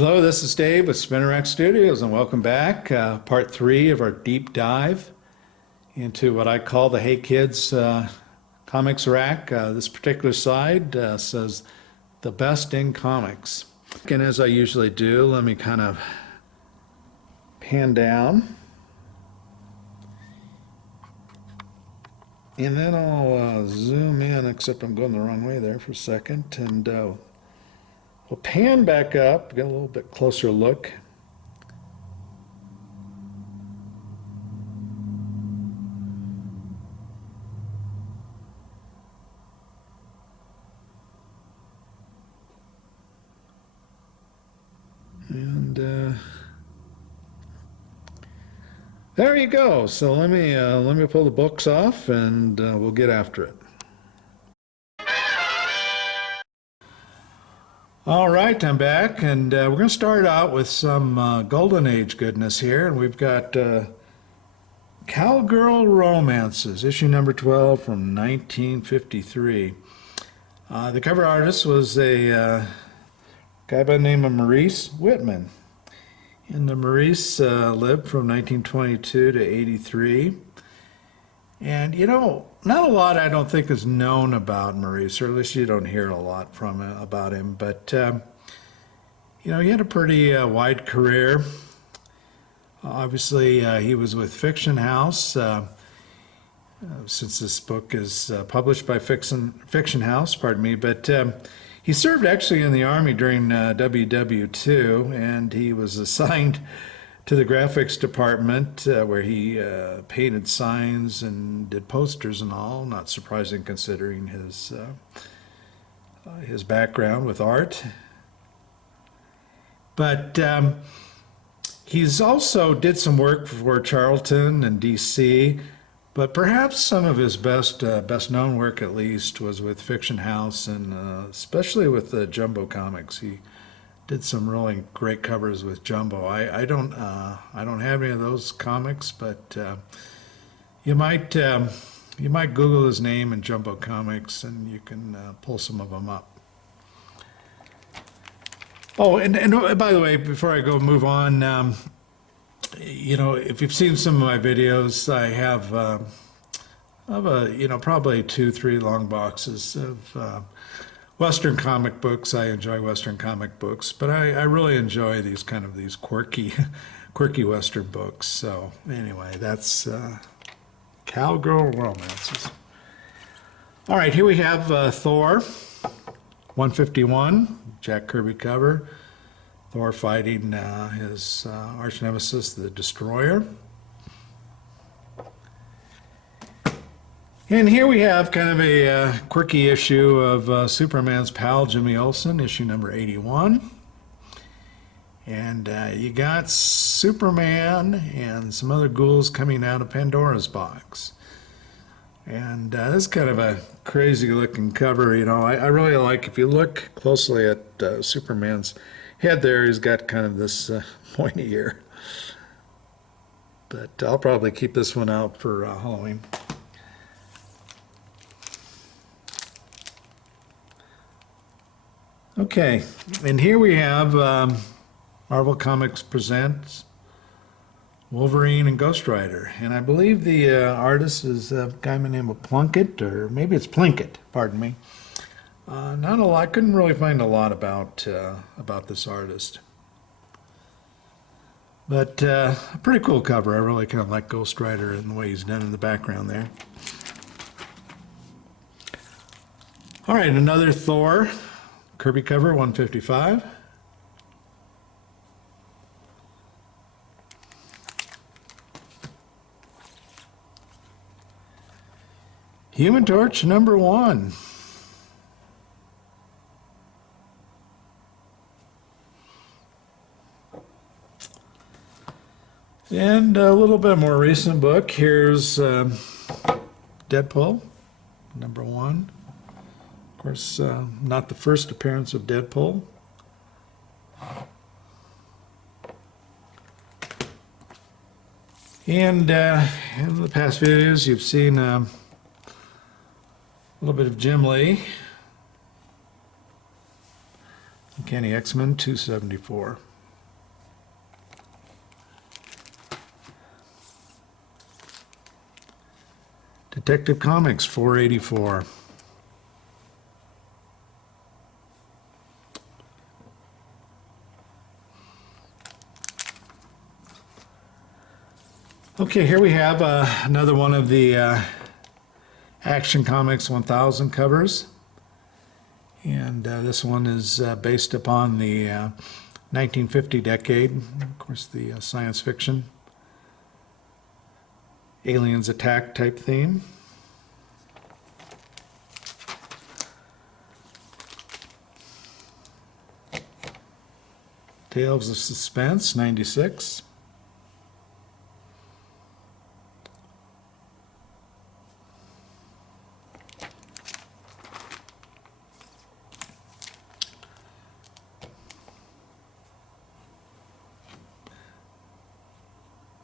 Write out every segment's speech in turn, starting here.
Hello, this is Dave with Spinnerack Studios, and welcome back. Part 3 of our deep dive into what I call the Hey Kids comics rack. This particular side says the best in comics. And as I usually do, let me kind of pan down. And then I'll zoom in, except I'm going the wrong way there for a second. And we'll pan back up, get a little bit closer look. And there you go. So let me pull the books off, and we'll get after it. All right, I'm back, and we're going to start out with some Golden Age goodness here. And we've got Cowgirl Romances, issue number 12 from 1953. The cover artist was a guy by the name of Maurice Whitman. And Maurice lived from 1922 to 83. And, you know, not a lot I don't think is known about Maurice, or at least you don't hear a lot about him. But, you know, he had a pretty wide career. Obviously, he was with Fiction House, since this book is published by Fiction House, pardon me. But he served actually in the Army during WW2, and he was assigned to the graphics department where he painted signs and did posters and all. Not surprising considering his background with art. But he's also did some work for Charlton and DC, but perhaps some of his best known work, at least, was with Fiction House, and especially with Jumbo Comics. He did some really great covers with Jumbo. I don't have any of those comics, but you might Google his name in Jumbo Comics, and you can pull some of them up. Oh, and by the way, before I move on, you know, if you've seen some of my videos, I have probably 2-3 long boxes of Western comic books. I enjoy Western comic books, but I really enjoy these quirky Western books. So anyway, that's Cowgirl Romances. All right, here we have Thor 151, Jack Kirby cover. Thor fighting his arch nemesis, the Destroyer. And here we have kind of a quirky issue of Superman's pal, Jimmy Olsen, issue number 81. And you got Superman and some other ghouls coming out of Pandora's box. And this is kind of a crazy looking cover. You know, I really like, if you look closely at Superman's head there, he's got kind of this pointy ear. But I'll probably keep this one out for Halloween. Okay, and here we have Marvel Comics presents Wolverine and Ghost Rider, and I believe the artist is a guy by the name of Plunkett, or maybe it's Plinkett, pardon me. Not a lot. I couldn't really find a lot about this artist, but a pretty cool cover. I really kind of like Ghost Rider and the way he's done in the background there. All right, another Thor Kirby cover, 155. Human Torch number 1. And a little bit more recent book. Here's Deadpool number 1. Of course, not the first appearance of Deadpool. And in the past videos, you've seen a little bit of Jim Lee, Uncanny X-Men 274. Detective Comics 484. Okay, here we have another one of the Action Comics 1000 covers. And this one is based upon the 1950 decade, of course, the science fiction aliens attack type theme. Tales of Suspense, 96.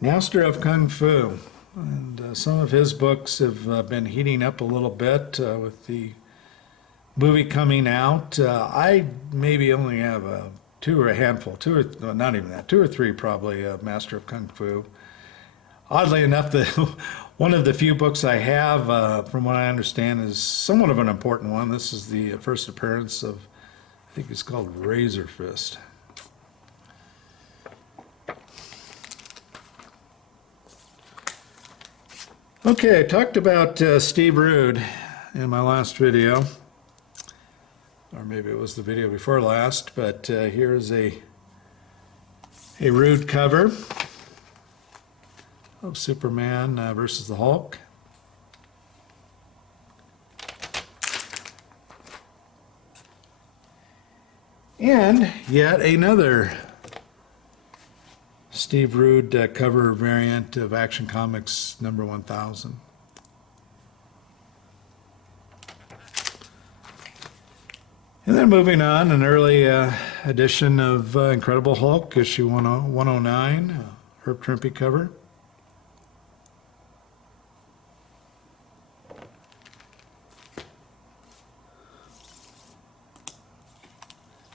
Master of Kung Fu. And some of his books have been heating up a little bit with the movie coming out. I maybe only have two or a handful, not even that, two or three probably, Master of Kung Fu. Oddly enough, one of the few books I have, from what I understand, is somewhat of an important one. This is the first appearance of, I think it's called Razor Fist. Okay, I talked about Steve Rude in my last video, or maybe it was the video before last, but here's a Rude cover of Superman versus the Hulk. And yet another Steve Rude cover variant of Action Comics number 1000. And then moving on, an early edition of Incredible Hulk, issue 109, Herb Trimpe cover.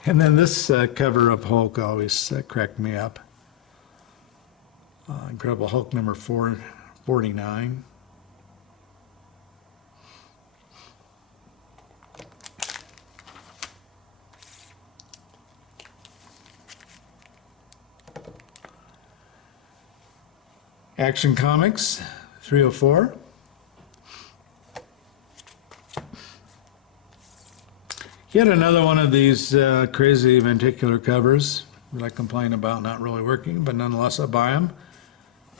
And then this cover of Hulk always cracked me up. Incredible Hulk number 449. Action Comics 304. Yet another one of these crazy ventricular covers that I complain about not really working, but nonetheless I buy them.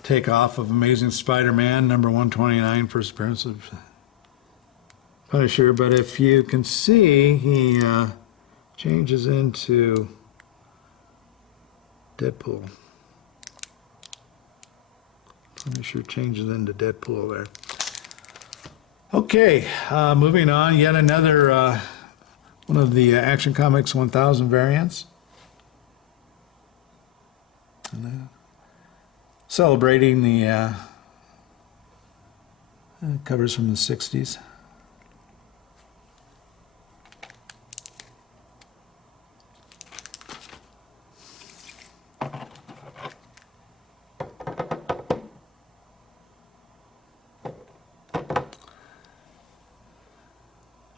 Takeoff of Amazing Spider-Man, number 129, first appearance of Punisher. But if you can see, he changes into Deadpool. Punisher changes into Deadpool there. Okay, moving on, yet another one of the Action Comics 1000 variants. And, celebrating the covers from the 60s.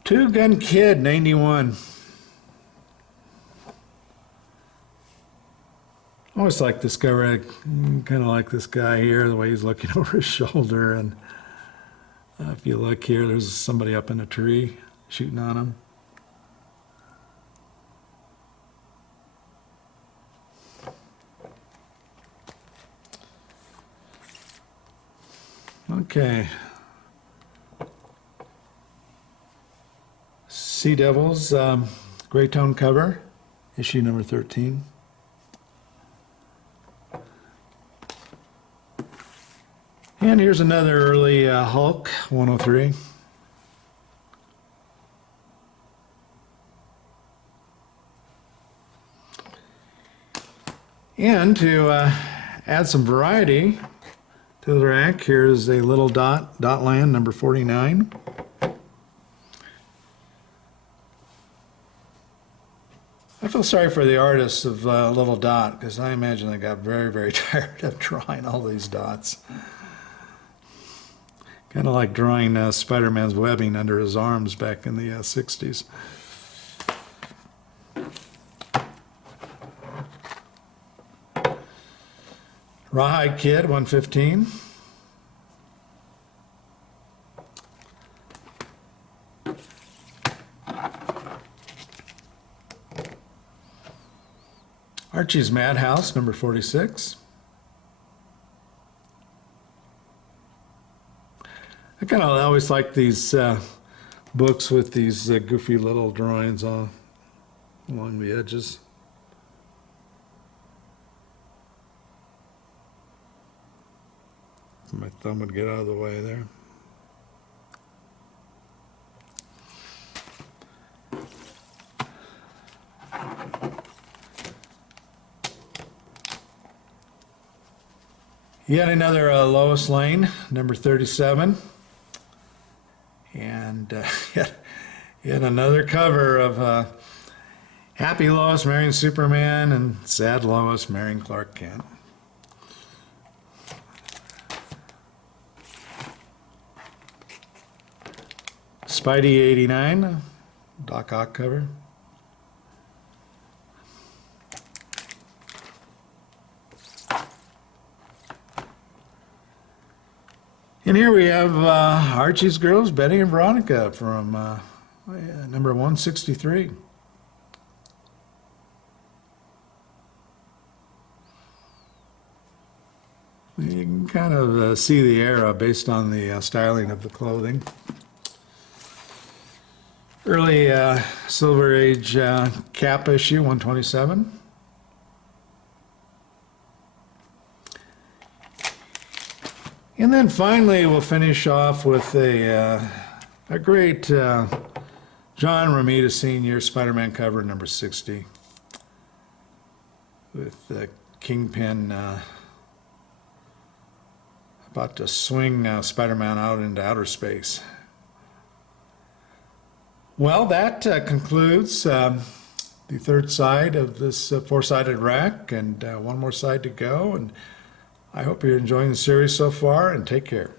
Two Gun Kid, 91. I always like this cover. I kind of like this guy here, the way he's looking over his shoulder. And if you look here, there's somebody up in a tree shooting on him. Okay. Sea Devils, gray tone cover, issue number 13. And here's another early Hulk, 103. And to add some variety to the rack, here's a Little Dotland, number 49. I feel sorry for the artists of Little Dot, because I imagine they got very, very tired of drawing all these dots. Kind of like drawing Spider-Man's webbing under his arms back in the 60s. Rawhide Kid, 115. Archie's Madhouse, number 46. I kind of always like these books with these goofy little drawings along the edges. My thumb would get out of the way there. Yet another Lois Lane, number 37. And yet another cover of Happy Lois marrying Superman and Sad Lois marrying Clark Kent. Spidey 89, Doc Ock cover. And here we have Archie's Girls, Betty and Veronica from number 163. You can kind of see the era based on the styling of the clothing. Early Silver Age Cap issue, 127. And then finally, we'll finish off with a great John Romita Sr. Spider-Man cover, number 60, with the Kingpin about to swing Spider-Man out into outer space. Well, that concludes the third side of this four-sided rack, and one more side to go. And I hope you're enjoying the series so far, and take care.